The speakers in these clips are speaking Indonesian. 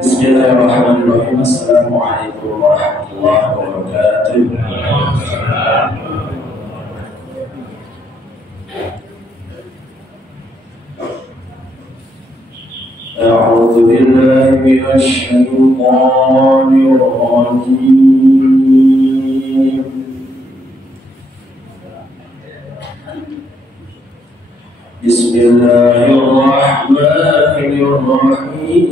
Bismillahirrahmanirrahim. Assalamualaikum warahmatullahi wabarakatuh. A'udzu billahi minasy syaithanir rajim. Bismillahirrahmanirrahim.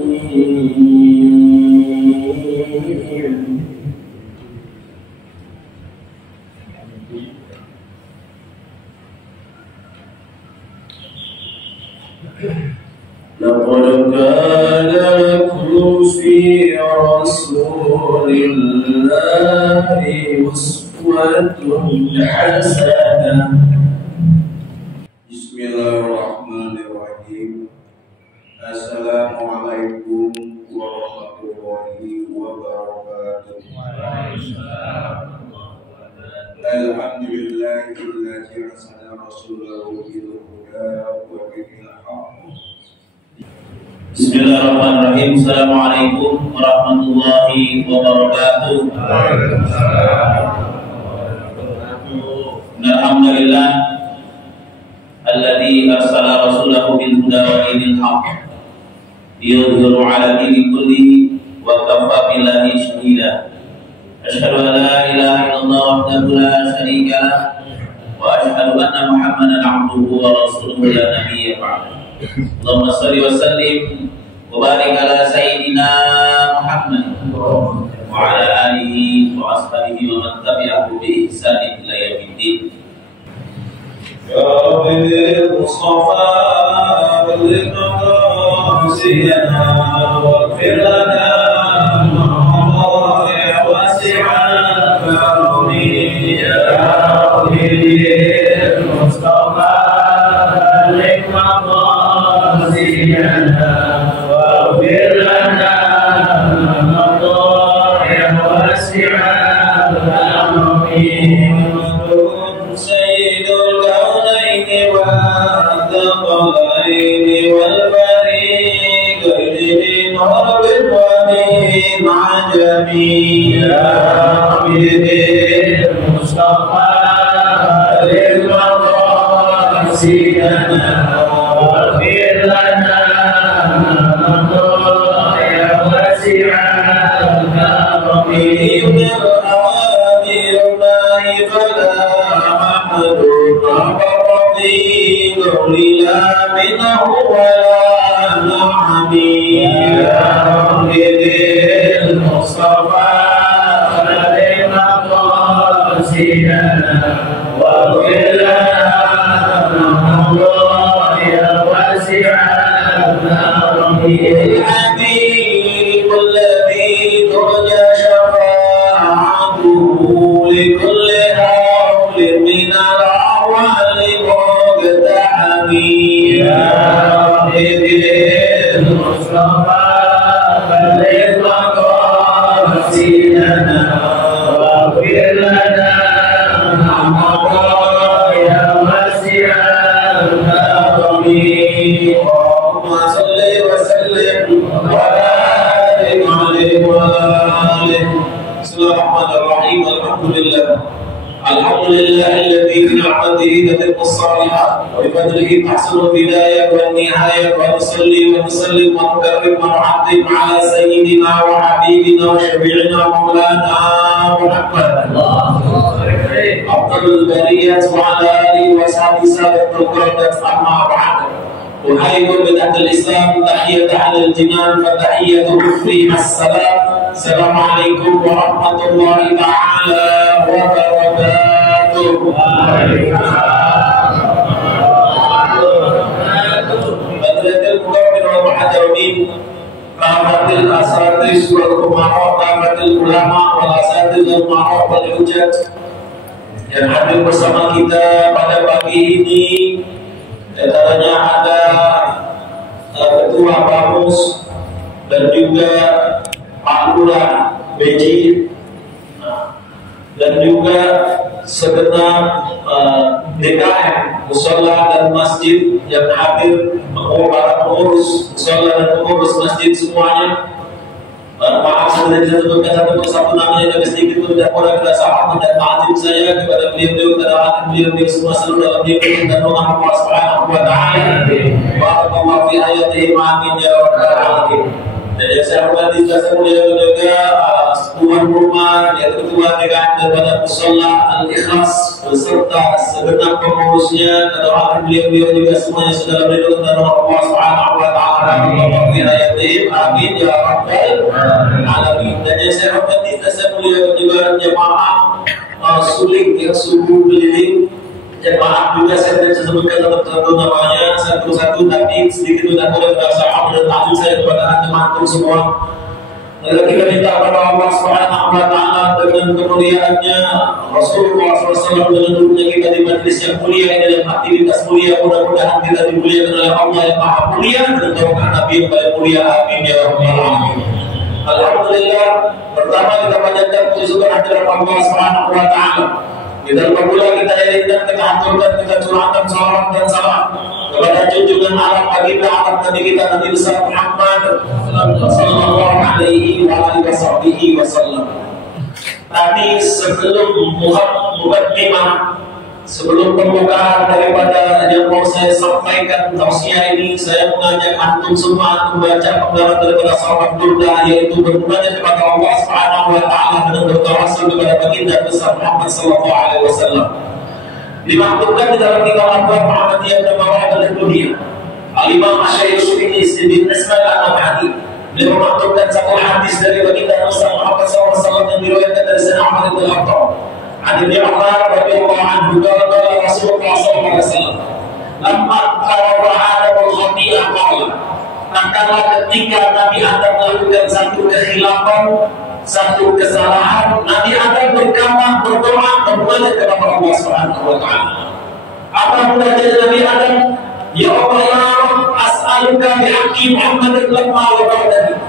لقد كان لكم في رسول الله أسوة حسنة. Bismillahirrahmanirrahim. Assalamualaikum warahmatullahi wabarakatuh. Alhamdulillahilladzi arsala rasulahu bil huda wa dinil haqq. Bismillahirrahmanirrahim. Assalamualaikum warahmatullahi wabarakatuh. Alhamdulillah alladzi arsala rasulahu bil huda wa dinil haqq liyudhhirahu 'ala dini kullihi wa kafa billahi shahida. Asyhadu an la ilaha illallah wahdahu la syarika lah wa asyhadu anna Muhammadan 'abduhu wa rasuluhu la nabiyya ba'dahu. Allahumma shalli wa sallim wa barik ala sayyidina Muhammad wa ala alihi wa ashabihi wa man tabi'ahu bi ihsan ila yaumiddin. Ya Rabbil Mustafa balligh maqasidana waghfir lana ma wasi'a karami ya Rabbil Mustafa balligh maqasidana waghfir lana ma wasi'a karami. Ya Rabbil Mustafa balligh maqasidana waghfir lana ma wasi'a karami. Bil awamir nahi fala mahdur rabbi lila minhu wala na'ami. Ya Rabbil Mustafa balligh maqasidana waghfir lana ya wasi'a karami. Habib alladhi turja shafa'atuhu likulli hawlin min al-awali muqtahami. Ya Rabbil Mustafa balligh maqasidana waghfir lana ya wasi'a karami. Allahumma shalli wa sallim wa barik alaihi wa alihi. Bismillahirrahmanirrahim. Alhamdulillah alladzi bi ni'matihi tatimmu as-salihat wa bi fadlihi tahsunu al-bidayah wan nihayah wa nusalli wa nusallim wa nukarrim wa nu'azzim ala sayyidina wa habibina wa syafi'ina maulana Muhammad afdalul bariyat wa ala alihi wa sahbihi sabiqul qiradat amma ba'd. Uhayyikum bi tahtil Islam tahiyyatan 'alal jinan fa tahiyyatu kufri as-salam. Assalamualaikum warahmatullahi ta'ala wabarakatuh. Badlatul Qur'an wal muhadarin rahmatil asatidz wal umara rahmatil ulama wal asatidz wal ma'ruf wal hujjat. Dan hadir bersama kita pada pagi ini antaranya ada Ketua Bamus dan juga Pak Lurah Beji, dan juga segenap DKM Musola dan Masjid yang hadir, para pengurus Musola dan pengurus masjid semuanya. Maaf sudah disebutkan satu persatu namanya, dan sedikit itu tidak boleh kita sahabat dan ta'zim saya kepada beliau-beliau, kepada beliau-beliau semua seluruh dalam beliau dan doa Allah Subhanahu wa taala. Barakallahu fi ayatihi amin ya rabbal alamin. Dan yang saya hormati saya mulia juga tuan rumah, yaitu ketua DKM daripada Musola Al-Ikhlas beserta segenap pengurusnya, dan doa beliau-beliau juga semuanya sudah beliau dan doa Allah Subhanahu wa taala. Barakallahu fi ayatihi amin ya rabbal alamin. Dan yang saya hormati saya mulia juga jemaah Suling yang subuh keliling. Jemaah juga saya tidak sebutkan satu-satu namanya satu-satu, tapi sedikit sudah boleh bahasa dan takut saya kepada teman-teman semua. Lalu kita minta kepada Allah Subhanahu wa taala dengan kemuliaannya Rasulullah SAW, dengan duduknya kita di majlis yang mulia ini dalam aktivitas mulia, mudah-mudahan kita dimuliakan oleh Allah yang Maha Mulia dan doakan Nabi yang paling mulia. Amin ya rabbal alamin. Alhamdulillah, pertama kita panjatkan puji syukur hadirat Allah Subhanahu wa taala. Di dalam bulan kita jadikan, kita haturkan, kita curahkan salawat dan salam kepada junjungan alam baginda alam Nabi kita Nabi besar Muhammad sallallahu alaihi wasallam. Tadi sebelum muqaddimah, sebelum pembukaan daripada yang mau saya sampaikan tausiah ini, saya mengajak antum semua membaca penggalan daripada salawat burda, yaitu bermunajat kepada Allah Subhanahu wa taala dengan bertawassul kepada baginda besar Muhammad sallallahu alaihi wasallam. Dimaktubkan di dalam kitab Akhbar Muhammadiyah dan Mawa'id al-Dunia. Al-Imam Asy-Syaikh Ibnu Ismail An-Nabhani beliau memaktubkan satu hadis dari baginda besar Muhammad sallallahu alaihi wasallam yang diriwayatkan dari Sayyidina Umar bin Khattab. Ibn Umar radhiyallahu anhu qala Rasulullah sallallahu alaihi wasallam, "Lamma qara Adamul khati'ah qala." Tatkala ketika Nabi Adam melakukan satu kekhilafan, satu kesalahan, Nabi Adam berdoa memohon kepada Allah Subhanahu wa taala. Apa munajat Nabi Adam? Ya Allah, ya Rabb, as'aluka bihaqqi Muhammadin lamma wa'adani.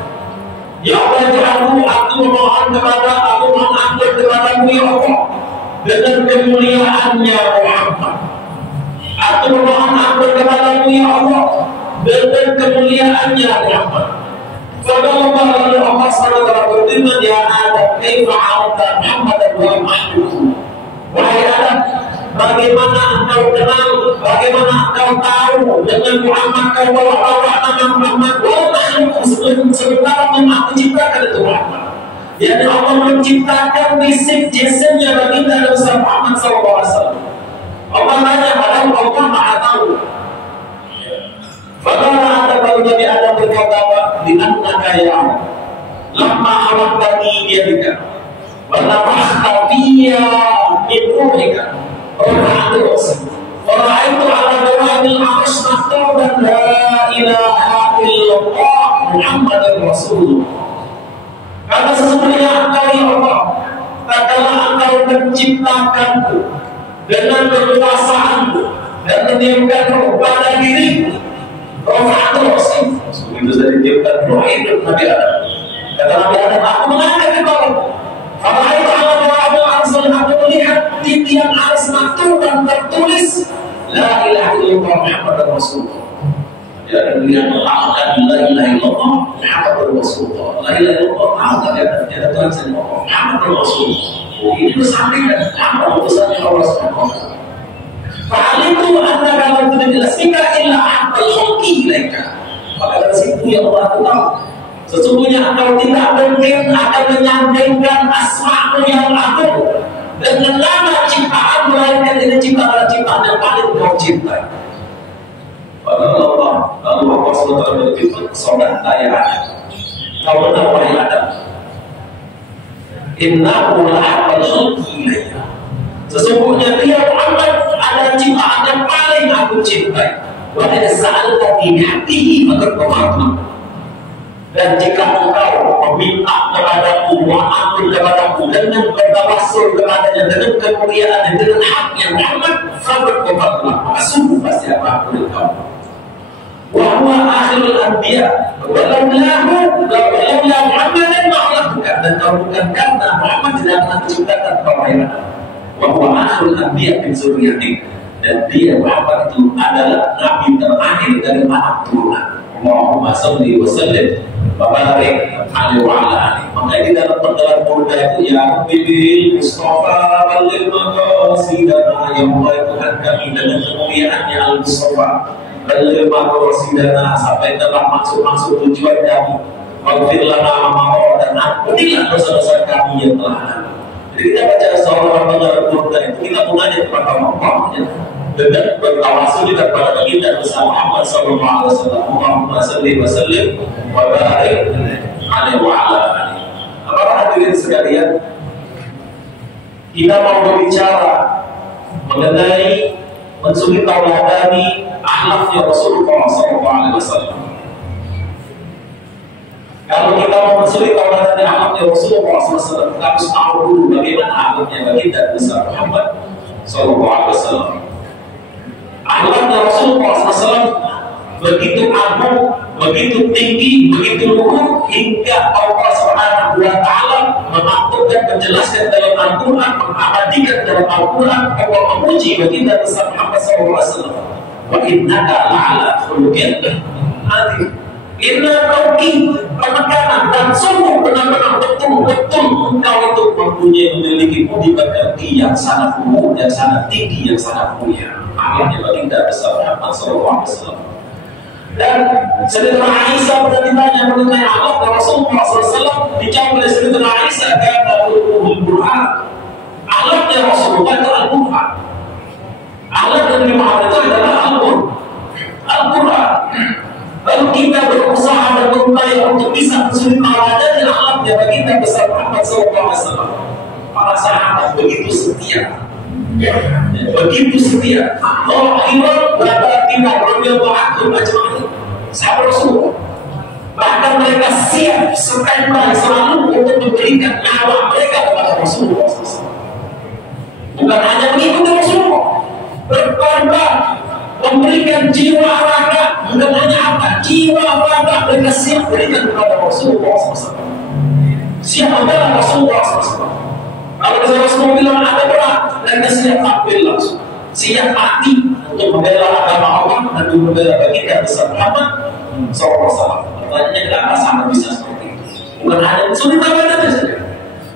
Ya Allah, ya aku memohon kepada aku mengampun kepadamu ya Allah dengan kemuliaannya Muhammad. Aku memohon ampun kepadamu ya Allah dengan kemuliaannya Muhammad. Fadallah lalu Allah SWT berfirman, ya Adam, kaifa arafta Muhammadan wa mahduhu. Wahai Adam, bagaimana engkau kenal, bagaimana engkau tahu dengan Muhammad, kau bawa nama Muhammad wa mahduhu, sementara memang menciptakan itu Muhammad. Jadi Allah menciptakan fisik jisimnya baginda Nabi Muhammad SAW. Allah tanya, padahal Allah Maha tahu. Bagaimana ada kalau Nabi Adam berkata, di annaka ya Allah, lamma awaqtani biyadika wa nafakhta fiyya min ruhika ra'aytu ala dawabil arsh maktuban la ilaha illallah Muhammadur Rasulullah. Karena sesungguhnya engkau ya Allah, tatkala engkau menciptakanku dengan kekuasaanmu dan meniupkan roh pada diriku, rohatul rasul, itu dari tiupkan roh hidup Nabi Adam. Kata Nabi Adam, aku mengangkat kepalaku. Kalau itu Allah Taala Azza aku melihat di tiang aras maktub dan tertulis La ilaha illallah Muhammadur Rasulullah. Ya, kemudian mengatakan La ilaha illallah Muhammadur Rasulullah. La ilaha illallah ada Tuhan sendiri Muhammadur Rasulullah. Ini disampaikan apa pesannya Allah Subhanahu wa taala. Fa'alitu annaka lam tudillasika illa haqqal khalqi ilaika. Maka dari situ ya Allah tahu, sesungguhnya engkau tidak mungkin akan menyampaikan asma-Mu yang agung dengan nama ciptaan melainkan ini ciptaan yang paling kau cintai. Allah SWT berfirman, "Saudara ya, kau benar wahai Adam. Innahu lahaqqal khalqi ilaika." Sesungguhnya dia Muhammad adalah ciptaan yang paling aku cintai. Wa idza sa'alta bi haqqihi faqad Dan jika engkau meminta kepadaku, ampun kepadaku, dan bertawassul kepadanya dengan kemuliaan dengan haknya Muhammad, faqad qabalna, maka sungguh pasti akan ampun engkau. Wa huwa akhirul anbiya, walaulahu Muhammadan ma'alahka, dan kalau bukan karena Muhammad tidak akan menciptakan kelahiran. Wa huwa akhirul anbiya min zurriyyati, dan dia Muhammad itu adalah nabi terakhir dari anak turunan. Allahumma salli wa sallim wa barik alaihi wa ala alihi. Maka di dalam pertemuan muda itu ya Rabbil Mustafa balil maqasidana, ya Allah Tuhan kami dengan kemuliaannya Al-Mustafa balil maqasidana, sampai telah maksud tujuan kami. Maghfir lana ma dan ampunilah dosa-dosa kami yang telah lalu. Jadi kita baca seorang pendengar Quran itu kita mengajak kepada Allah dengan bertawasul kita kepada kita bersama Muhammad sallallahu alaihi wasallam. Allahumma salli wa sallim wa barik alaihi wa ala alihi. Para hadirin sekalian, kita mau berbicara mengenai mensuri tauladani akhlaknya Rasulullah sallallahu alaihi wasallam. Kalau kita mau mensuri tauladani akhlaknya Rasulullah sallallahu alaihi wasallam, kita harus tahu dulu bagaimana akhlaknya baginda besar Muhammad sallallahu alaihi wasallam. Akhlaknya Rasulullah SAW begitu agung, begitu tinggi, begitu luhur, hingga Allah Subhanahu wa Ta'ala memaktubkan, menjelaskan dalam Al-Quran, mengabadikan dalam Al-Quran, Allah memuji baginda besar Muhammad SAW. Wa innaka la'ala khuluqin azim. Inna tauqi, penekanan dan sungguh benar-benar betul-betul engkau itu memiliki budi pekerti yang sangat luhur, yang sangat tinggi, yang sangat mulia. Akhirnya baginda besar Muhammad SAW. Dan Sayyidatina Aisyah pernah ditanya mengenai akhlak Rasulullah SAW, dijawab oleh Sayyidatina Aisyah, kata Al-Quran, akhlaknya Rasulullah itu Al-Quran. Akhlak Nabi Muhammad itu adalah Al-Quran. Lalu kita berusaha dan berupaya untuk bisa mensuri teladan akhlaknya baginda besar Muhammad SAW. Para sahabat begitu setia. Begitu setia. Zahiran wa batinan radhiyallahu anhum ajma'in. Sahabat Rasulullah. Bahkan mereka siap standby selalu untuk memberikan nyawa mereka kepada Rasulullah SAW. Bukan hanya mengikuti Rasulullah, berkorban, memberikan jiwa raga. Bukan hanya apa, jiwa raga mereka siap berikan kepada Rasulullah SAW. Siap membela Rasulullah SAW. Kalau Rasulullah bilang ada berat, dan siap tampil langsung, siap mati untuk membela agama Allah dan membela baginda besar Muhammad SAW. Pertanyaannya kenapa sangat bisa seperti itu? Bukan hanya sulit teladan saja,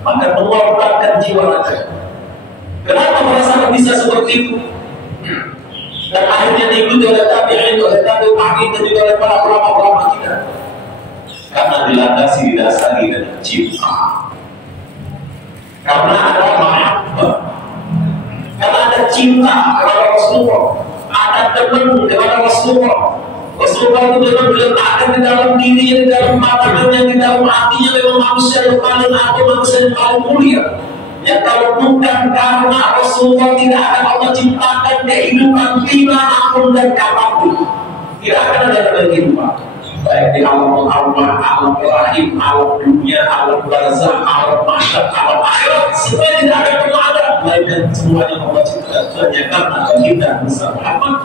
maka mengorbankan jiwa raga. Kenapa merasa bisa seperti itu? Dan akhirnya diikuti oleh tabi'in, oleh tabi'in, dan juga oleh para ulama-ulama kita. Karena dilandasi, didasari dengan cinta. Karena ada mahabbah, karena ada cinta kepada Rasulullah, ada teman kepada Rasulullah. Rasulullah itu memang diletakkan di dalam dirinya, di dalam matanya, di dalam hatinya, memang manusia yang paling agung, manusia yang paling mulia. Ya kalau bukan karena Rasulullah, tidak akan Allah ciptakan kehidupan dimanapun dan kapanpun. Tidak akan ada kehidupan. Baik di alam Allah, alam rahim, alam dunia, alam barzah, alam mahsyar, alam akhirat, semuanya tidak akan pernah ada. Melainkan semuanya Allah ciptakan hanya karena kita besar Muhammad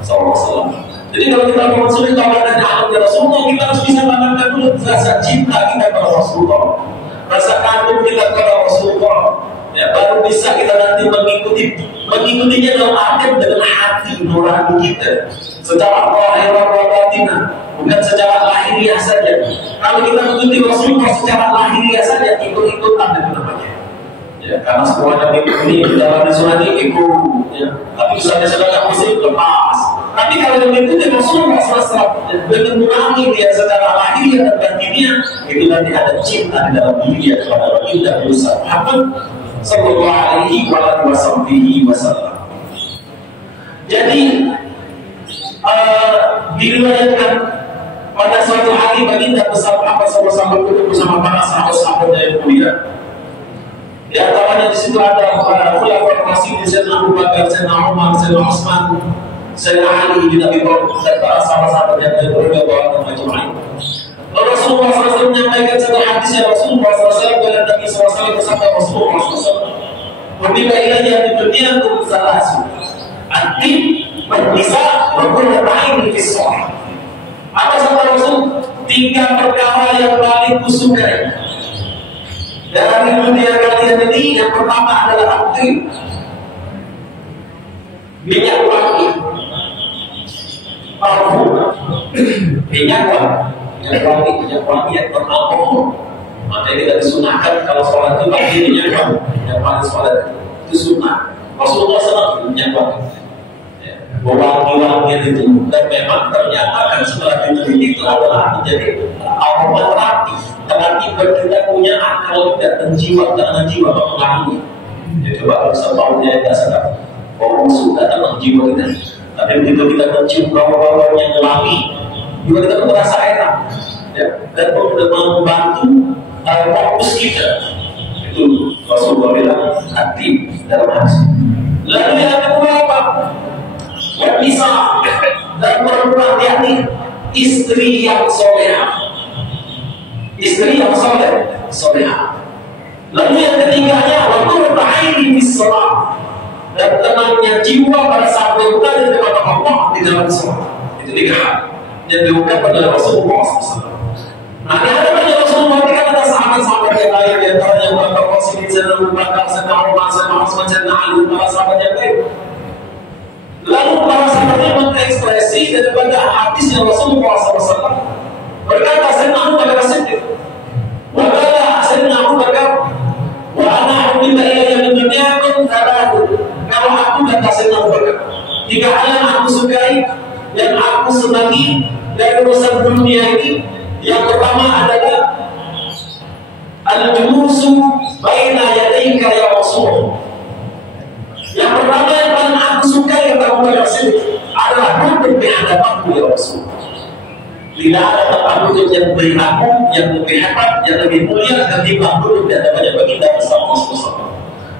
SAW. Jadi kalau kita mau mensuri teladan alam Rasulullah, kita harus bisa tanamkan dulu rasa cinta kita kepada Rasulullah, rasa kagum kita kepada Rasulullah. Ya, baru bisa kita nanti mengikutinya dalam arti dengan hati nurani kita, secara lahir wa batin, bukan secara lahiriah saja. Kalau kita mengikuti Rasulullah secara lahiriah saja, ikut-ikutan dan namanya. Ya, karena semuanya ini dalam surat ini ikut, ya. Tapi misalnya sedang muslim lepas. Tapi kalau mengikuti Rasulullah SAW dengan nurani dia secara lahiriah dan batinnya, itu nanti ada cinta di dalam diri kepada baginda besar Muhammad sallallahu alaihi wasallam. Jadi diriwayatkan pada suatu hari baginda besar Muhammad SAW bertemu bersama para sahabat-sahabatnya yang mulia. Di antaranya di situ ada khulafaur rasyidin, Sayyidina Abu Bakar, Sayyidina Umar, Sayyidina Utsman, Sayyidina Ali bin Abi Thalib, dan para sahabat-sahabat yang berbahagia. Rasulullah SAW menyampaikan satu hadis yang Rasulullah SAW dan Nabi SAW bersabda Rasulullah SAW, "Wabillahi ilayya di dunia kum salasu, atim bernisa berkurang di sholat." Apa kata Rasul? 3 perkara yang paling kusukai dari dunia kalian ini. Yang pertama adalah atim, minyak wangi, parfum, minyak wangi yang beralkohol. Makanya kita disunahkan kalau sholat itu pakai minyak wangi sholat itu sunnah. Rasulullah SAW minyak wangi, wangi-wangian itu, dan memang ternyata kan setelah diteliti itu adalah menjadi aromaterapi buat kita punya akal dan jiwa mempengaruhi. Jadi coba bisa tahu dia tidak sadar bahwa musuh datang dalam jiwa kita. Tapi begitu kita mencium bau-bau yang wangi, juga kita merasa enak, ya, dan membantu fokus kita. Itu Rasulullah bilang hati dalam hati. Lalu yang kedua apa? Bisa dan perempuan yakni istri yang soleha. Istri yang soleha. Lalu yang ketiganya waktu berbahagia di sholat dan tenangnya jiwa pada saat berbuka di depan Allah di dalam sholat. Itu nikah yang diungkap pada Rasulullah SAW. Nah, di hadapannya Rasulullah ini kan ada sahabat-sahabat yang lain, di antaranya Abu Bakar Siddiq, Abu Bakar, Umar, Utsman, Ali, para sahabat yang lain. Lalu para sahabatnya mengekspresi daripada hadisnya Rasulullah SAW berkata, "Sayyidina Abu Bakar Siddiq, wala Sayyidina Abu Bakar, wa ana ummita ilayya min dunyakum thalathu." Kalau aku kata Sayyidina Abu Bakar, 3 hal yang aku sukai dan aku senangi dari urusan dunia ini. Yang pertama adalah al-julusu baina yadayka ya Rasul. Yang pertama yang paling aku suka yang kamu berhasil adalah duduk di hadapanku ya Rasul. Tidak ada tempat duduk yang lebih agung, yang lebih hebat, yang lebih mulia ketimbang duduk di hadapannya baginda bersama Rasulullah.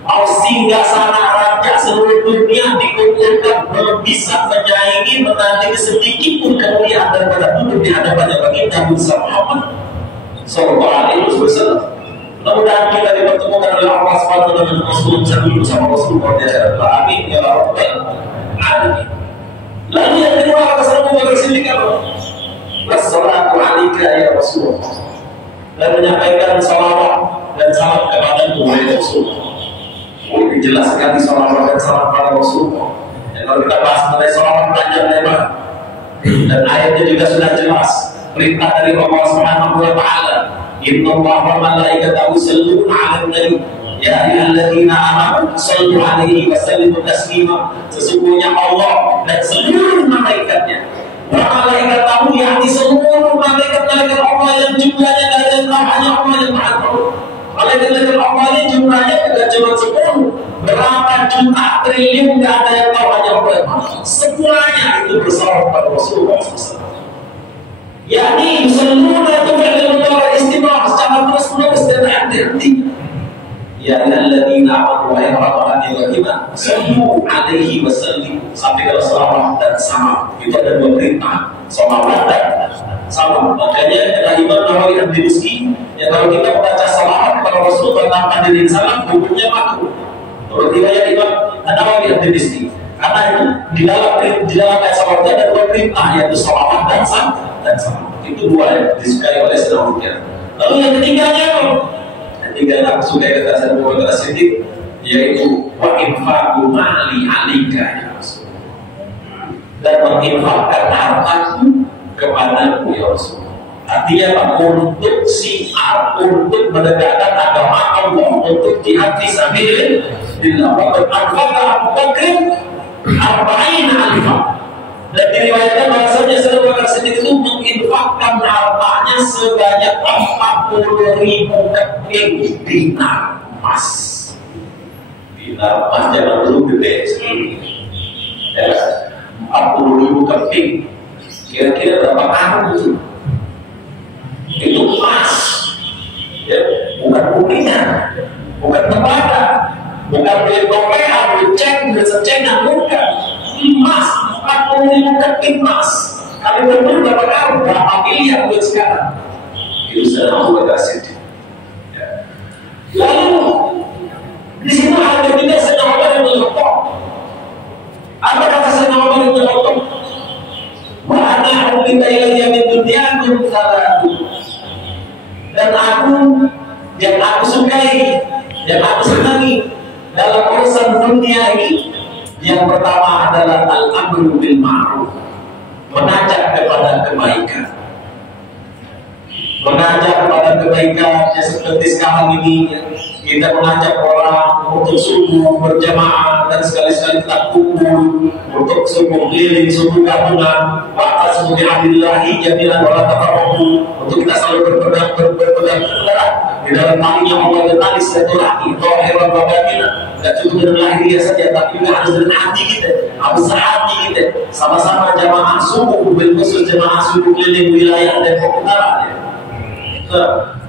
Mau singgah sana raja seluruh dunia dikumpulkan belum bisa menyaingi menandingi sedikit pun kemuliaan daripada duduk di hadapannya baginda bersama Muhammad Sallallahu Alaihi Wasallam. Mudah-mudahan kita dipertemukan oleh Allah SWT dan Rasulullah bersama Rasulullah di akhirat. Amin ya rabbal alamin. Lalu yang kedua kata Rasulullah bersihkan wassalatu alaika ya Rasulullah, dan menyampaikan salawat dan salam kepada Rasulullah. Lebih jelas sekali salawat dan salam pada Rasulullah. Dan kalau kita bahas mengenai salawat panjang lebar, dan ayatnya juga sudah jelas, perintah dari Allah Subhanahu wa taala, "Inna Allaha wa malaikatahu yusholluna 'alan nabi, ya ayyuhalladzina amanu shallu 'alaihi wa sallimu taslima." Sesungguhnya Allah dan seluruh malaikatnya, malaikatahu yakni seluruh malaikat-malaikat Allah yang jumlahnya tidak ada yang tahu, hanya Allah yang Maha Tahu. Malaikat-malaikat Allah ini jumlahnya tidak cuma 10, berapa juta triliun tidak ada yang tahu, hanya Allah yang Maha Tahu. Semuanya itu bersalawat pada Rasulullah SAW. Yakni seluruh itu berdoa istimewa secara terus-menerus dan hati-hati. Ya alladzina amanu wa yaqra'una bima sallu alaihi wasallim, sampai ke salawat dan sama. Itu ada 2 perintah, salawat dan sama. Makanya kata Imam Nawawi Ad-Dimashqi, ya kalau kita membaca salawat kepada Rasulullah tanpa diri salam, hukumnya makruh. Menurut riwayat Imam Nawawi Ad-Dimashqi. Karena itu di dalam ayat salawat ada 2 perintah, yaitu salawat dan sama. Itu 2 yang disukai oleh Sayyidina Abu Bakar. Lalu yang ketiganya aku suka kata Sayyidina Abu Bakar Siddiq, yaitu wa infaqu mali 'alaika ya Rasul, dan menginfakkan hartaku kepadaku ya Rasul. Artinya apa? Untuk siar, untuk menegakkan agama Allah, untuk jihad fi sabilillah. Wa anfaqa Abu Bakar 40,000. Dan diriwayatkan bahasanya Sayyidina Abu Bakar Siddiq itu menginfakkan hartanya sebanyak 40.000 keping dinar emas. Dinar emas jangan dulu gede sekali. Ya, 40.000 keping. Kira-kira berapa tahun itu? Itu emas. Ya, bukan rupiah, bukan tembaga, bukan beli kopean, beli cek, beli secengan, bukan. Emas, 40.000 keping emas. Kali berdua berapa kali? Berapa miliar duit sekarang? Itu Sayyidina Abu Bakar Siddiq. Lalu di situ ada juga Sayyidina Umar bin Khattab. Apa kata Sayyidina Umar bin Khattab? Wa ana ubbita ilayya min dunyakum salatu. Dan yang aku sukai, yang aku senangi dalam urusan dunia ini, yang pertama adalah al-amru bil ma'ruf, mengajak kepada kebaikan. Mengajak kepada kebaikan, ya seperti sekarang ini kita mengajak orang untuk subuh berjamaah dan sekali-sekali kita kumpul untuk subuh keliling, subuh gabungan, bahkan subuh bihamdillahi jami'an wala tafarraqu, untuk kita selalu berpegang di dalam talinya Allah dan tali silaturahmi zahir wa batin. Tidak cukup dengan lahiriah saja, tapi juga harus dengan hati kita, harus sehati kita, sama-sama jamaah subuh, khusus jamaah subuh keliling wilayah dan perputaran.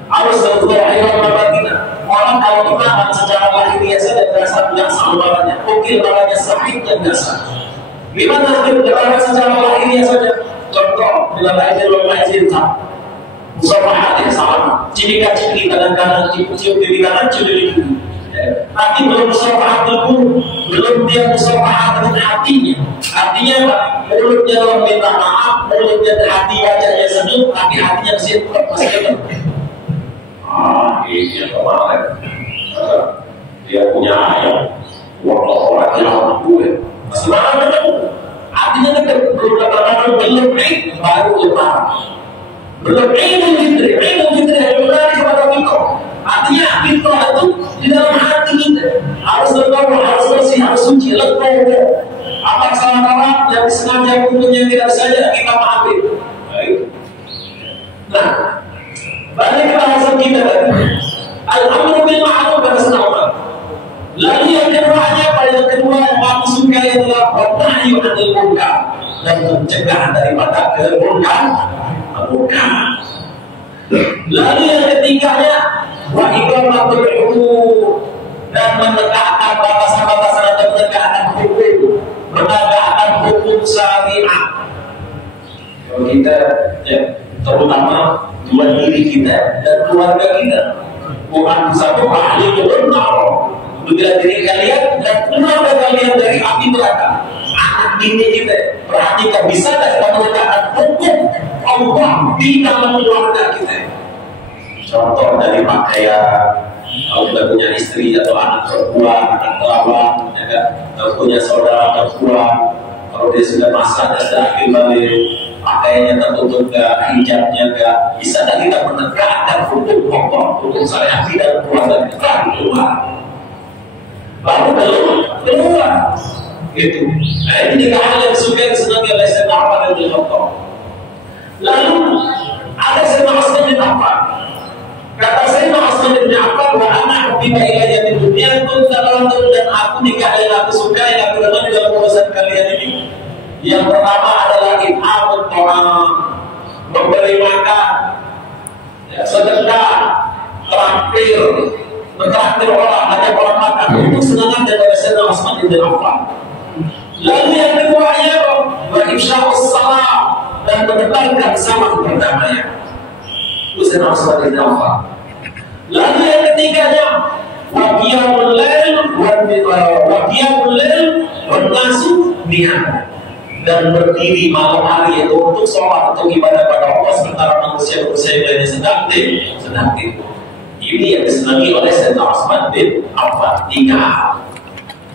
Harus zahir wa batin. Orang kalau iman secara lahiriah saja berasa biasa badannya, mungkin badannya sakit dan biasa. Gimana kita secara lahiriah saja? Contoh bila lahir belum lahir tak, musafahat yang sama, cipika-cipiki kadang-kadang cium di kanan, cium di kiri. Tapi belum musafahat belum dia musafahat dengan hatinya. Artinya apa? Mulutnya dalam minta maaf, mulutnya hati wajahnya senyum, tapi hatinya masih tetap. Ini kemarin dia punya ayam, orang yang gue masih mana ketemu, artinya belum dapat belum baru lebaran, belum Idul Fitri yang benar kepada kita. Artinya kita itu di dalam hati kita harus legowo, harus bersih, harus suci, legowo. Apa kesalahan yang disengaja punya tidak saja kita maafin. Nah, balik ke bahasan kita tadi. Al-amru bil ma'ruf kata Sayyidina Umar. Lalu yang kedua yang aku sukai adalah nahyu 'anil munkar, dan mencegah daripada kemunkaran. Lalu yang ketiganya wa iqamatul hudud, dan menegakkan batasan-batasan atau menegakkan hukum, menegakkan hukum syariat. Kalau kita terutama buat diri kita dan keluarga kita, bukan satu ahli benar bila diri kalian dan keluarga kalian dari api neraka. Anak ini kita perhatikan, bisa kita menegakkan hukum Allah di dalam keluarga kita. Contoh dari pakaian, kalau kita punya istri atau anak perempuan, anak perawan, atau punya saudara perempuan, kalau dia sudah masak dan sudah kembali pakaiannya tertutup gak, hijabnya gak, bisa kita menegakkan hukum Allah, hukum syariat di dalam keluarga kita keluar. Baru keluar. Gitu. Nah, ini tiga hal yang suka disenangi oleh Sayyidina Umar bin Khattab. Lalu ada Sayyidina Utsman bin Affan. Kata Sayyidina Utsman bin Affan, wa ana hubbiba ilayya min dunyakum salawatun, dan aku nikah yang aku suka, yang aku dengar dalam urusan kalian ini. Yang pertama adalah it'amut ta'am, memberi makan, sedekah, traktir, mentraktir orang, ada orang makan, itu senangan daripada Sayyidina Utsman bin Affan. Lalu yang keduanya wa ifsya'us salam, dan menyebarkan salam perdamaian. Itu Sayyidina Utsman bin Affan. Lalu yang ketiganya wa qiyamul lail wa nasu ni'am, dan berdiri malam hari itu untuk sholat, untuk ibadah pada Allah, sementara manusia-manusia yang sedang tidur. Ini yang disenangi oleh Sayyidina Utsman bin Affan. Tiga.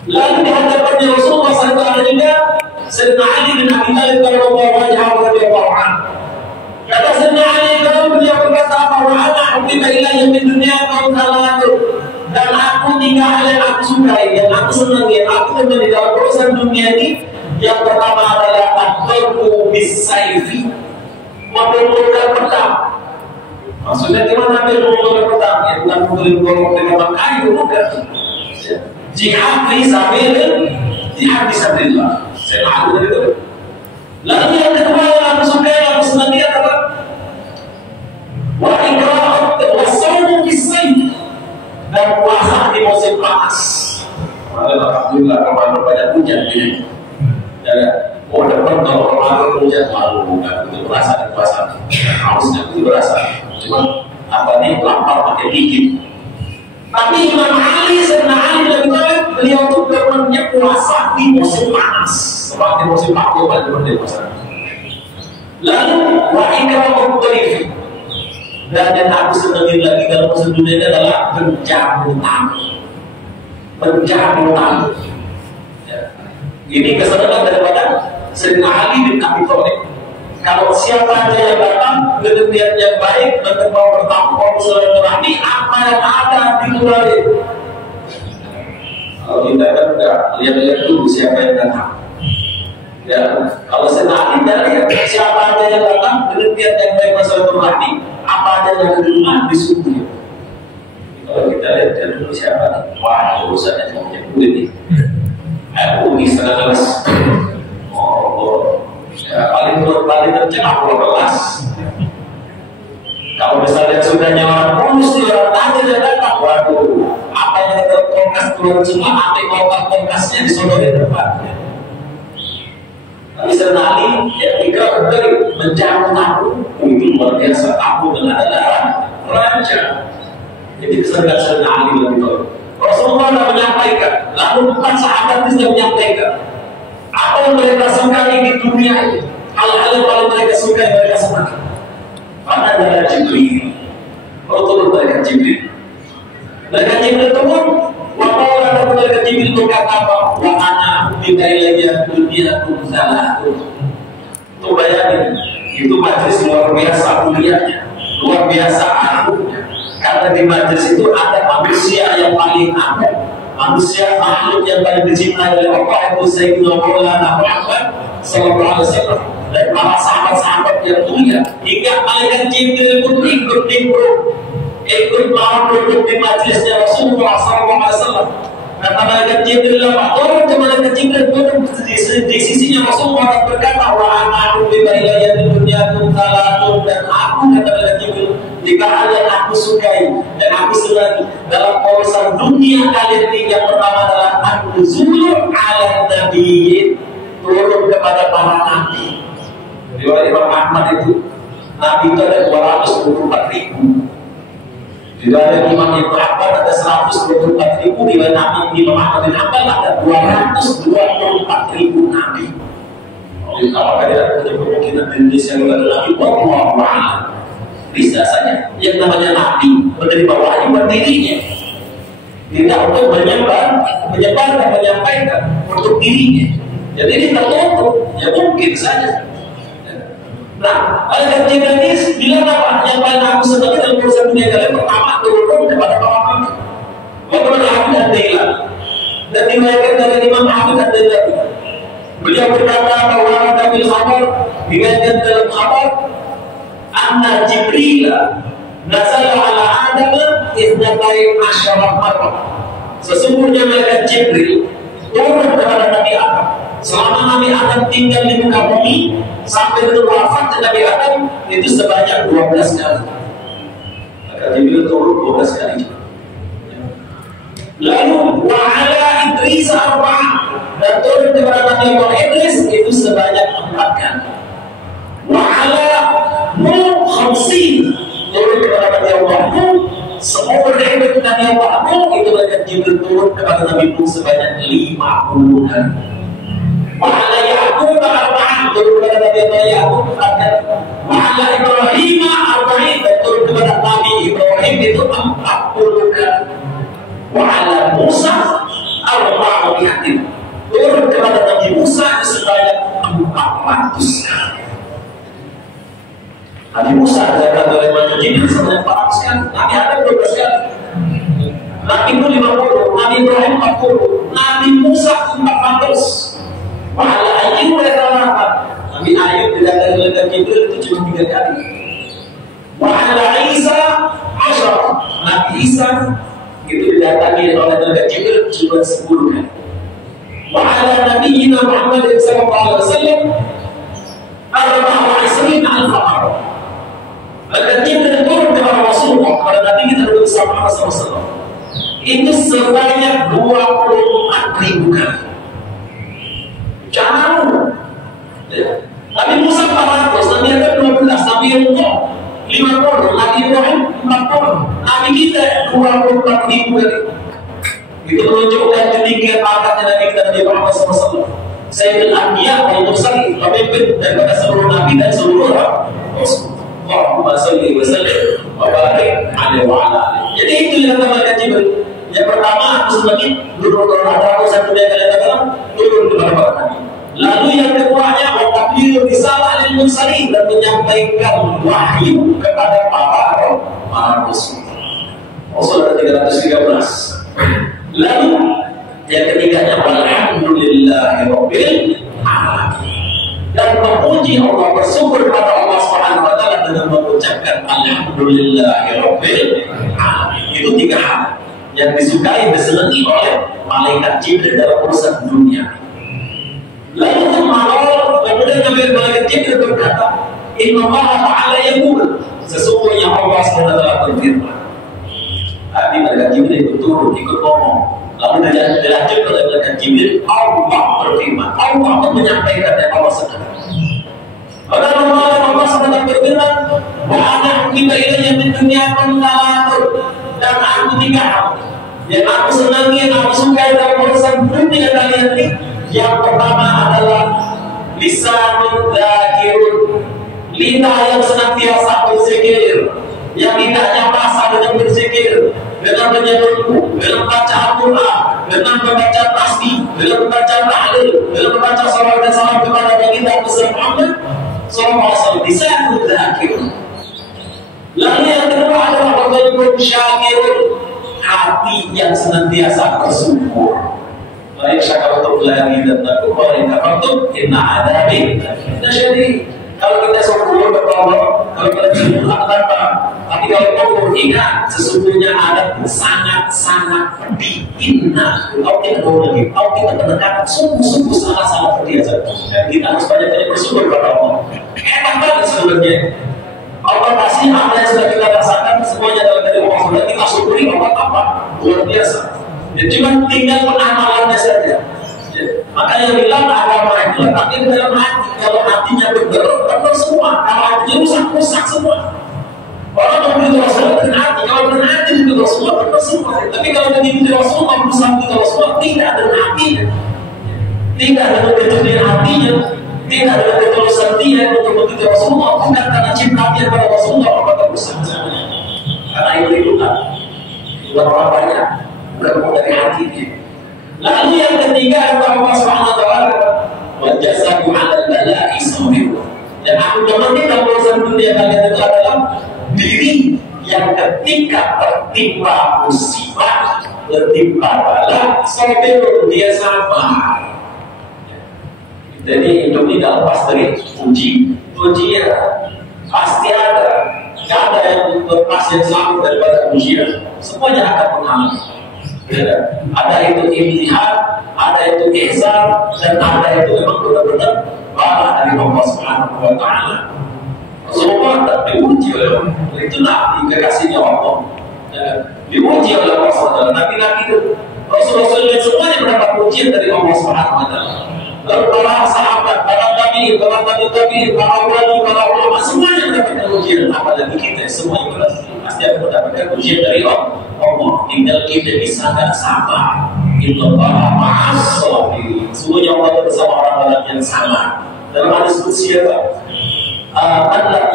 Lalu di hadapannya Rasulullah SAW juga Sayyidina Ali bin Abi Thalib radhiyallahu anhu. Kata Sayyidina Ali, kalau beliau berkata bahwa ana hubbiba ilayya min dunyakum salawatun, dan aku tiga hal yang aku sukai, yang aku senangi, yang aku teman di dalam urusan dunia ini. Yang pertama adalah ad-darbu bis-sayfi, memukul pedang. Maksudnya gimana memukul pedang? Ya bukan memukul dengan kayu, bukan. Jihad fisabilillah. Saya mahu dari itu. Lalu yang kedua yang aku suka, yang aku senangi adalah wa iqra'at wa sawmu bis-sayf, dan puasa di musim panas. Alhamdulillah kemarin banyak hujan ini. Ya, oh depan kalau kemarin hujan malu, bukan itu berasa di puasa. Harusnya itu berasa. Cuma apa nih lapar pakai dikit. Tapi Imam Ali Sayyidina Ali beliau tuh pernah puasa di musim panas, seperti musim panas pada puasa. Lalu wahikam muktarif, dan yang aku senangin lagi dalam musim dunia ini adalah pencabutan. Ini kesenangan daripada Sayyidina Ali bin Abi Thalib. Kalau siapa aja yang datang dengan niat yang baik dan mau bertakwa bersilaturahmi, apa yang ada di luar itu. Kalau kita kan enggak lihat-lihat dulu siapa yang datang. Ya, kalau Sayyidina Ali dari siapa aja yang datang dengan niat yang baik bersilaturahmi, apa aja yang ada di rumah disuruh. Kalau kita lihat dulu siapa, wah urusannya mau nyebut ini. Aku di setengah kelas. Ya, paling kecil aku kelas. Kalau misalnya sudah nyawa bonus di orang aja dia datang, waduh, apa yang ada kongkas turun semua, ambil kongkasnya di sono di depan. Tapi senali, ya tiga betul menjamu tamu, itu luar biasa tamu dengan adalah raja. Jadi kesenangan senali betul. Rasulullah sudah menyampaikan, lalu bukan sahabat bisa menyampaikan apa yang mereka sukai di dunia ini, hal-hal yang paling mereka sukai mereka senang. Mana adalah Jibril? Turun mereka Jibril. Mereka Jibril turun, waktu ada mereka Jibril berkata bahwa anak kita lagi dunia salah. Itu bayangin, itu majlis luar biasa mulianya, luar biasa agungnya. Karena di majlis itu ada manusia yang paling agung, manusia makhluk yang paling dicintai oleh Allah itu Sayyidina Maulana Muhammad sallallahu alaihi wasallam, dan para sahabat-sahabat yang mulia, hingga malaikat Jibril pun ikut mau duduk di majlisnya Rasulullah sallallahu alaihi wasallam. Kata malaikat Jibril, turun ke malaikat Jibril duduk di sisinya Rasulullah dan berkata, wa ana bi ilayya di dunya salatun, dan aku kata malaikat Jibril, jika hal yang aku sukai dan aku senangi dalam urusan dunia kalian ini, yang pertama adalah an-nuzul ala nabiyyin, turun kepada para nabi. Riwayat Imam Ahmad itu nabi itu ada 224.000. Riwayat Imam Ibnu Abbas ada 124.000. Riwayat Nabi Imam Ahmad bin Hanbal ada 224.000 nabi. Apakah tidak punya kemungkinan di Indonesia juga ada nabi? Wallahu a'lam. Bisa saja yang namanya nabi menerima wahyu buat dirinya, tidak untuk menyebar dan menyampaikan untuk dirinya. Jadi ini tertutup, ya mungkin saja. Nah, ayat Jibril ini bilang apa? Yang paling aku senangi dalam urusan dunia kalian, pertama turun kepada para nabi. Bagaimana Abi dan Dailan, dan diriwayatkan dari Imam Abi dan Dailan. Beliau berkata bahwa Nabi Khabar diriwayatkan dalam khabar anna Jibril nazala ala Adam idnatai asyara marrah. Sesungguhnya malaikat Jibril turun kepada Nabi Adam selama Nabi Adam tinggal di muka bumi sampai wafat Nabi Adam itu sebanyak 12 kali. Maka Jibril turun 12 kali. Lalu wa ala Idris arba'ah, dan turun kepada Nabi Idris itu sebanyak 4 kali. Wa ala Nuh khamsin, turun kepada Nabi Allah Nuh, semua hidup Nabi Allah Nuh itu malaikat Jibril turun kepada Nabi Nuh sebanyak 50 kali. Wa ala Ya'qub arba'ah, turun kepada Nabi Allah Ya'qub 4 kali. Wa ala Ibrahim arba'in, dan turun kepada Nabi Ibrahim itu 40 kali. Wa ala Musa arba'in, turun kepada Nabi Musa sebanyak 400 kali. Nabi Musa datang dari malaikat Jibril sebanyak 400 kali, Nabi Adam 12 kali, Nabi Nuh 50, Nabi Ibrahim 40, Nabi Musa 400. Wahala Ayyub berkata, Nabi Ayyub didatangi oleh malaikat Jibril itu cuma 3 kali. Wahala Isa 10, Nabi Isa itu didatangi oleh malaikat Jibril cuma 10 kali. Wahala Nabi Muhammad sallallahu alaihi wasallam 24 al-Faqar. Maka Jibril turun kepada Rasulullah, kepada Nabi kita bersama Rasulullah, itu sebanyak 24.000 kali. Jangan Nabi Musa 400, Nabi Adam 12, Nabi Nuh 50, Nabi Ibrahim 40, Nabi kita 24.000 dari itu menunjukkan tingginya pangkatnya Nabi kita Nabi Muhammad SAW. Sayyidul Anbiya wal Mursalin, pemimpin daripada seluruh Nabi dan seluruh Rasul. Allahumma salli wa sallim wa barik alaihi wa ala alihi. Jadi itu yang kata Jibril. Yang pertama harus lagi turun ada satu dia kata turun kepada para nabi. Lalu yang keduanya wakil risalah lil mursalin dan menyampaikan wahyu kepada para rasul. Rasul ada 313. Lalu yang ketiganya walhamdulillahirabbil alamin. Dan memuji Allah, bersyukur kepada Allah Subhanahu wa taala dengan mengucapkan alhamdulillahirabbil alamin. Itu 3 hal yang disukai disenangi oleh malaikat Jibril dalam urusan dunia. Lalu kemudian malaikat Jibril berkata, Inna Allah Ta'ala yaqul, sesungguhnya Allah Subhanahu wa taala berfirman. Tadi malaikat Jibril ikut turun, ikut ngomong. Lalu dilanjutkan oleh malaikat Jibril, Allah berfirman. Allah menyampaikan yang Allah sedang. Pada Allah sedang berfirman, wa ana kita ilayya min dunya penalatur, dan aku 3 hal yang aku senangi, yang aku sukai dalam urusan dunia kalian ini. Yang pertama adalah lisanul dzakirun, lidah yang senantiasa berzikir, yang lidahnya basah dengan berzikir, dengan menyebut, dengan membaca Al-Quran, dengan membaca tasbih, dengan membaca tahlil, dengan membaca salawat dan salam kepada baginda Muhammad sallallahu alaihi wasallam. Lisanul dzakirun. Lalu yang kedua adalah qalbun syakirun, hati yang senantiasa bersyukur. Baik syakartum lagi dan takwa in kafartum inna adabi lasyadid. Kalau kita syukur bertolong, kalau kita syukur apa? Tapi kalau syukur ingat sesungguhnya ada sangat pedih. Inna, kalau kita lagi, kalau kita pendekatan sungguh sangat pedih saja. Dan kita harus banyak bersyukur kepada Allah. Enak banget sebenarnya. Allah kasih apa yang sudah kita rasakan semuanya dalam dari Allah. Sudah kita syukuri Allah apa? Luar biasa. Ya, cuma tinggal penamalannya saja. Ya. Makanya bilang agama itu letaknya dalam hati. Kalau hatinya bergeruk, betul semua. Kalau hatinya rusak semua. Orang mau mengikuti Rasulullah dengan hati. Kalau dengan hati mengikuti Rasulullah, betul semua. Tapi kalau mengikuti Rasulullah, berusaha mengikuti Rasulullah, tidak dengan hatinya. Tidak dengan kejujuran hatinya. Tidak dengan ketulusan dia untuk mengikuti Rasulullah. Bukan karena cinta dia pada Rasulullah, maka berusaha semuanya. Karena itu kan. Bukan orang banyak. Bermula dari hati dia. Lalu yang ketiga adalah Allah Subhanahu wa taala wajazatu 'alal bala'i sabir. Dan aku teman-teman dalam urusan dunia kalian itu adalah diri yang ketika tertimpa musibah, tertimpa bala, sabir, dia sabar. Jadi hidup tidak lepas dari ujian pasti ada. Tidak ada yang lepas yang selamat daripada ujian. Semuanya akan mengalami. Ya, ada itu imtihan, ada itu ihsan, dan ada itu memang benar-benar bala dari Allah Subhanahu wa taala. Semua diuji oleh Allah. Itulah kekasihnya Allah. Ya, diuji oleh Allah Subhanahu wa taala. Nabi-nabi itu Rasul-Rasul yang semuanya mendapat ujian dari Allah Subhanahu wa taala. Lalu para sahabat, para nabi, para wali, para ulama, semuanya mendapatkan ujian. Apalagi kita semuanya pasti akan mendapatkan ujian dari Allah. Tinggal kita bisa dan sabar. Innallaha ma'as sabirin. Sungguhnya Allah bersama orang-orang yang sabar. Dalam hadis qudsi Allah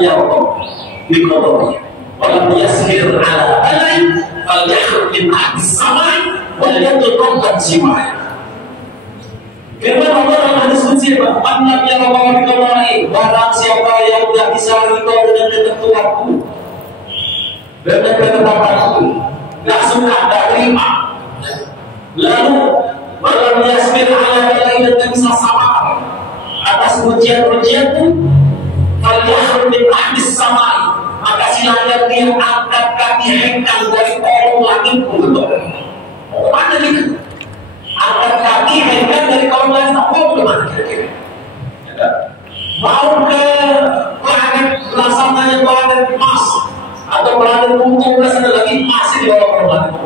ya Allah biqadari wa lam yasbir ala balai falyakhruj min ahlis samai wal yatqabban simai. Firman Allah dalam hadis qudsi Allah ya Allah biqadari, barang siapa yang tidak bisa ridho dengan ketentuanku dengan ketetapanku, tidak suka, tidak terima, lalu malam yasbir ala balai, dan tidak bisa sabar atas ujian-ujianku, falyakhruj min ahlis samai, maka silakan dia angkat kaki hengkang dari kolong langitku. Mau kemana kita? Angkat kaki hengkang dari kolong langit, mau kemana kira-kira? Mau ke planet laksananya planet Mars atau planet Pluto, ada lagi masih di bawah kolong langit.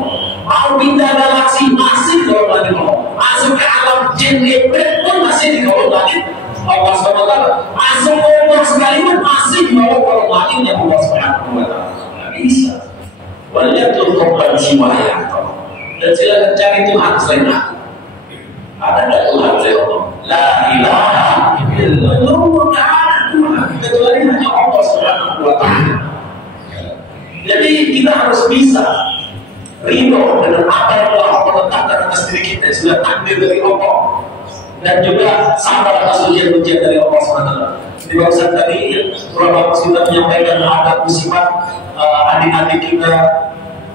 Mau pindah galaksi masih di bawah langit. Masuk ke alam jin iblis pun masih di bawah langit. Allah Subhanahu wa taala masuk umur sekalipun masih di bawah kolong langitnya Allah Subhanahu wa taala. Tidak bisa. Waliyatul korban jiwanya. Dan silakan cari Tuhan selain aku. Ada nggak Tuhan selain Allah? La ilaha illallah. Nggak ada Tuhan kecuali hanya Allah Subhanahu wa Ta'ala. Jadi kita harus bisa ridho dengan apa yang Allah letakkan atas diri kita, sudah takdir dari Allah, dan juga sabar atas ujian-ujian dari Allah SWT. Di barusan tadi beberapa kita menyampaikan ada musibah adik-adik kita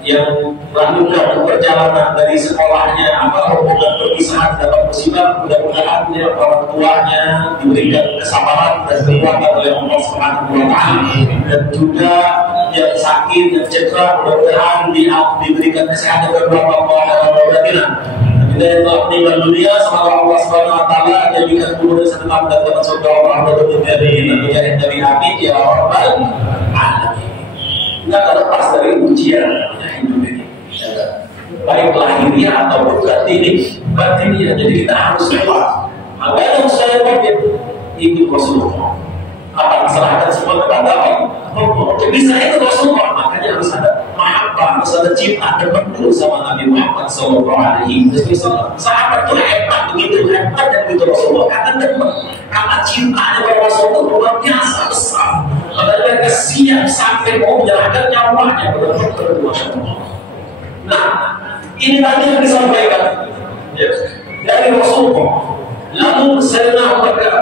yang melanjutkan perjalanan dari sekolahnya, hubungan perpisahan dapat musibah. Mudah-mudahan orang tuanya diberikan kesabaran dan kekuatan oleh Allah Subhanahu wa Ta'ala, dan juga yang sakit, yang cedera, mudah-mudahan diberikan kesehatan dan berbahagia. Kita yang telah meninggal dunia, semoga Allah Subhanahu wa Ta'ala jadikan kubur setempat dan tempat surga Allah dari amin ya rabbal alamin. Kita terlepas dari ujian hidup ini, baik lahiriah ataupun batiniah. Jadi kita harus lewat. Maka yang saya pikir itu Rasulullah. Apa diserahkan semua kepada Allah? Bisa itu Rasulullah. Makanya harus ada mahabbah, harus ada cinta dan peduli sama Nabi Muhammad SAW. Sahabat itu hebat, begitu hebat dan begitu Rasulullah. Karena cintanya kepada Rasulullah luar biasa besar. Karena mereka siap sampai mau menyerahkan nyawanya kepada Rasulullah. Nah, ini tadi yang disampaikan dari Rasulullah. Lalu Sayyidina Abu Bakar,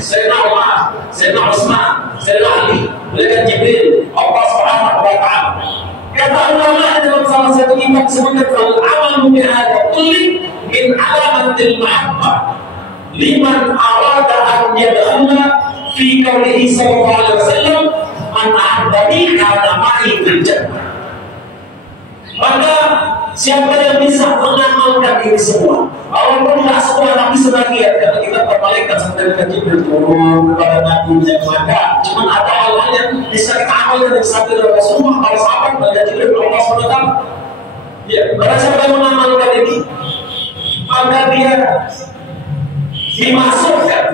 Sayyidina Umar, Sayyidina Utsman, Sayyidina Ali, Malaikat Jibril, Allah Subhanahu wa Ta'ala. Kata ulama dalam salah satu kitab sebagai al-amalu bihadza kulli min alamatil mahabbah liman arada an yadkhula fi qaulihi sallallahu alaihi wasallam man ahabbani kana ma'i fil jannah. Maka siapa yang bisa mengamalkan ini semua, walaupun tidak semua, tapi sebagian, karena kita bermalaikat sampai kaji berturun kepada Nabi dan maka cuma ada hal-hal yang bisa kita amalkan dari sabda dari Rasulullah, para sahabat dan Jibril Allah SWT. Ya, pada siapa yang mengamalkan ini, maka dia dimasukkan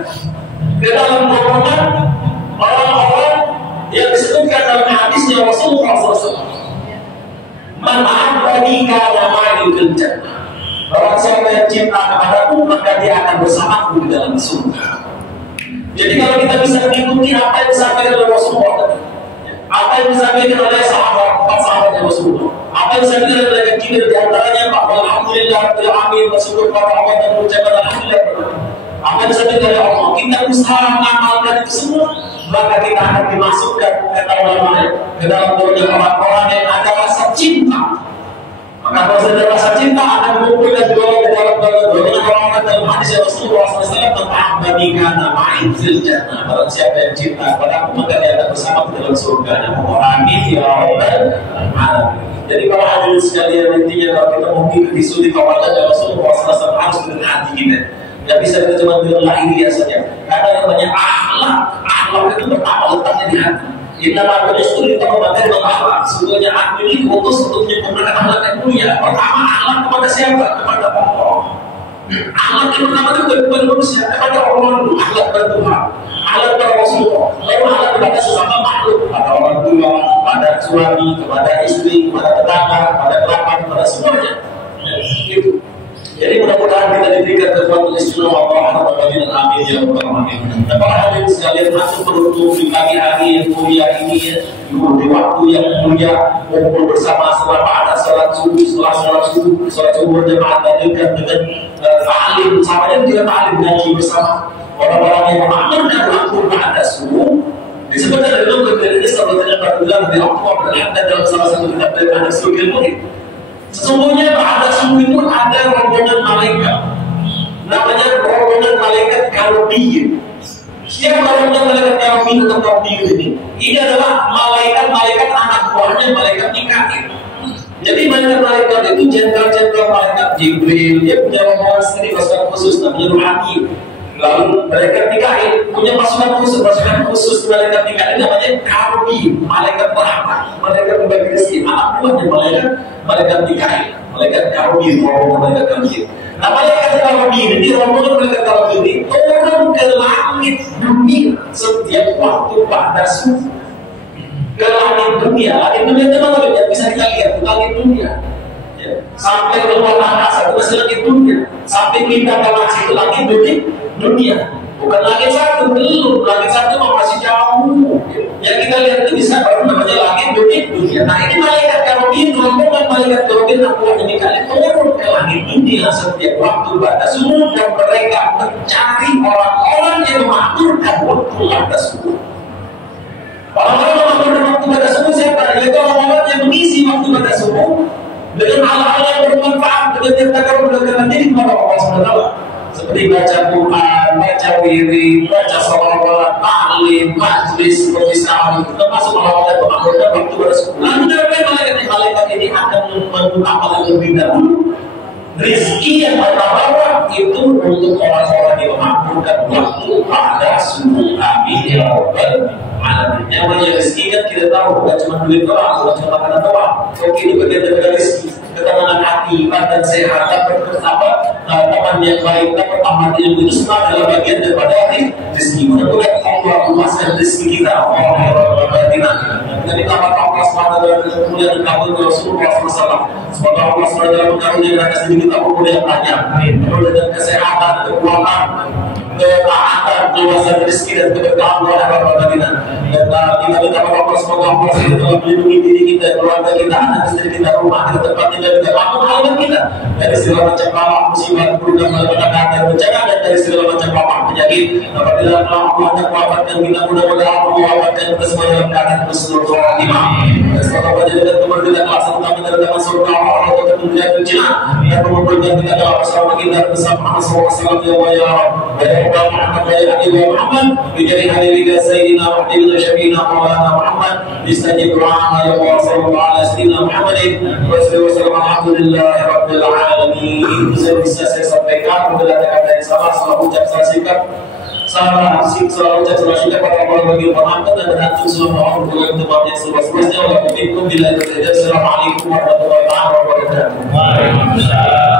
ke dalam golongan orang-orang yang disebutkan dalam hadisnya Rasulullah SAW. Man ahabbani kana ma'i fil jannah. Barang siapa yang cinta kepadaku, maka dia akan bersamaku di dalam surga. Jadi kalau kita bisa mengikuti apa yang disampaikan oleh Rasulullah, apa yang disampaikan oleh sahabat Rasulullah, apa yang disampaikan oleh Jibril, di antaranya alhamdulillah rabbil alamin, bersyukur kepada Allah dan mengucapkan alhamdulillah. Apa yang disampaikan oleh Allah, kita usaha mengamalkan itu semua, maka kita akan dimasukkan ke dalam golongan orang-orang yang ada rasa cinta. Maka kalau ada rasa cinta akan mengumpulkan ke dalam golongan orang-orang dalam hadis Rasulullah SAW tentang bandingkan ma'i fil jannah. Barang siapa yang cinta kepada aku, maka dia akan bersama di dalam surga. Amin ya rabbal alamin. Jadi kalau hadirin sekalian, intinya kalau kita mau mengikuti kawalan Rasulullah SAW harus dengan hati kita. Tidak bisa kita cuma dengan lahiriah saja. Karena yang banyak akhlak itu pertama letaknya di hati. Kita lakukan itu kita membangun dengan akhlak. Sebetulnya akhlak ini diutus untuk menyempurnakan akhlak yang mulia. Pertama akhlak kepada siapa? Kepada Allah. Akhlak yang pertama itu kepada manusia, kepada Allah dulu. Akhlak kepada Tuhan, akhlak kepada Rasulullah, lalu akhlak kepada sesama makhluk, kepada orang tua, kepada suami, kepada istri, kepada tetangga, kepada kerabat, kepada semuanya. Itu. Jadi mudah-mudahan kita diberikan kekuatan istimewa Allah dan amin ya rabbal alamin. Dan para hadirin sekalian, masuk beruntung di pagi hari yang mulia ini, di waktu yang mulia, kumpul bersama setelah ada salat subuh, setelah salat subuh berjamaah dan dengan ta'lim bersama, dan juga ta'lim ngaji bersama orang-orang yang mengamalkan waktu pada subuh. Disebutkan dalam kitab ini sebetulnya berbulan dari Allah berada dalam salah satu kitab dari Anak Sugil Murid. Sesungguhnya pada subuh itu ada rombongan malaikat, namanya rombongan malaikat Karobiyyin. Siapa rombongan malaikat Karobiyyin atau Karobiyyin ini? Ini adalah malaikat anak buahnya malaikat Mikail. Jadi malaikat itu jenderal-jenderal malaikat Jibril, dia punya rombongan sendiri, pasukan khusus namanya Ruhani. Lalu malaikat Mikail punya pasukan khusus malaikat Mikail namanya Karobiyyin, malaikat berahmat, malaikat membagi rezeki, anak buahnya malaikat Mikail, malaikat Karobiyyin, rombongan malaikat Karobiyyin. Nah, malaikat Karobiyyin ini, rombongan malaikat Karobiyyin ini turun ke langit dunia setiap waktu pada subuh. ke langit dunia. Langit dunia itu mana yang bisa kita lihat? Langit dunia. Ya. Sampai ke luar angkasa itu masih langit dunia. Sampai kita galaksi itu langit dunia. Bukan langit satu, belum. Langit satu masih jauh. Yang kita lihat itu bisa baru namanya langit dunia. Nah ini malaikat kerubin, rombongan malaikat kerubin Tuhan ini kalian turun ke langit dunia setiap waktu batas subuh dan mereka mencari orang-orang yang memakmurkan waktu batas subuh. Orang-orang yang memakmurkan waktu batas subuh siapa? Yaitu orang-orang yang mengisi waktu batas subuh dengan hal-hal yang bermanfaat, dengan tindakan mendekatkan diri kepada Allah SWT. Seperti baca Quran, baca wirid, baca sholawat, ta'lim, majlis, perpisahan, termasuk orang-orang yang memakmurkan waktu batas subuh. Lalu dari malaikat ini akan membantu amalan lebih dahulu. Rizki yang pertama itu untuk orang-orang yang memakmurkan waktu pada subuh. Amin ya rabbal alamin. Yang namanya rezeki kan kita tahu bukan cuma duit doang, bukan cuma makanan doang. Oke, itu bagian dari rezeki. Ketenangan hati, badan sehat, dapat teman yang baik, dapat amal ilmu itu semua adalah bagian daripada rezeki. Mudah-mudahan Allah meluaskan rezeki kita. Kita ditambah Allah SWT dan kemudian dikabul oleh Rasulullah SAW. Semoga Allah SWT mengaruhi dan kasih kita umur yang panjang, dan kesehatan, kekuatan, ketaatan, keluasan rezeki dan keberkahan Allah SWT. Dan kita minta Allah semoga Allah SWT melindungi diri kita, keluarga kita, anak istri kita, rumah kita, tempat tinggal kita, maupun halaman kita dari segala macam bala, musibah, keburukan, malapetaka dan bencana, dan dari segala macam wabah penyakit. Apabila Allah tak wafatkan kita, mudah-mudahan Allah wafatkan kita semua dalam keadaan berseluruh khotimah. Dan semoga Allah jadikan kemerdekaan kelas utama dalam surga Allah dan kemudian berjina dan mengumpulkan kita dalam bersama kita bersama Muhammad SAW ya wa ya Muhammad ya Ali wa Muhammad bijari halilika Sayyidina wa Habibina Syafiina Maulana Muhammad bistajib doa ya Allah sallallahu alaihi wasallam Muhammadin wa sallallahu alhamdulillahi rabbil alamin. Itu bisa saya sampaikan. Bila ada kata yang salah, salah ucap, salah sikap, salah ucap, salah sikap pada Allah bagi Muhammad dan antum semua orang yang tempatnya seluas-luasnya. Wassalamualaikum warahmatullahi wabarakatuh. Waalaikumsalam.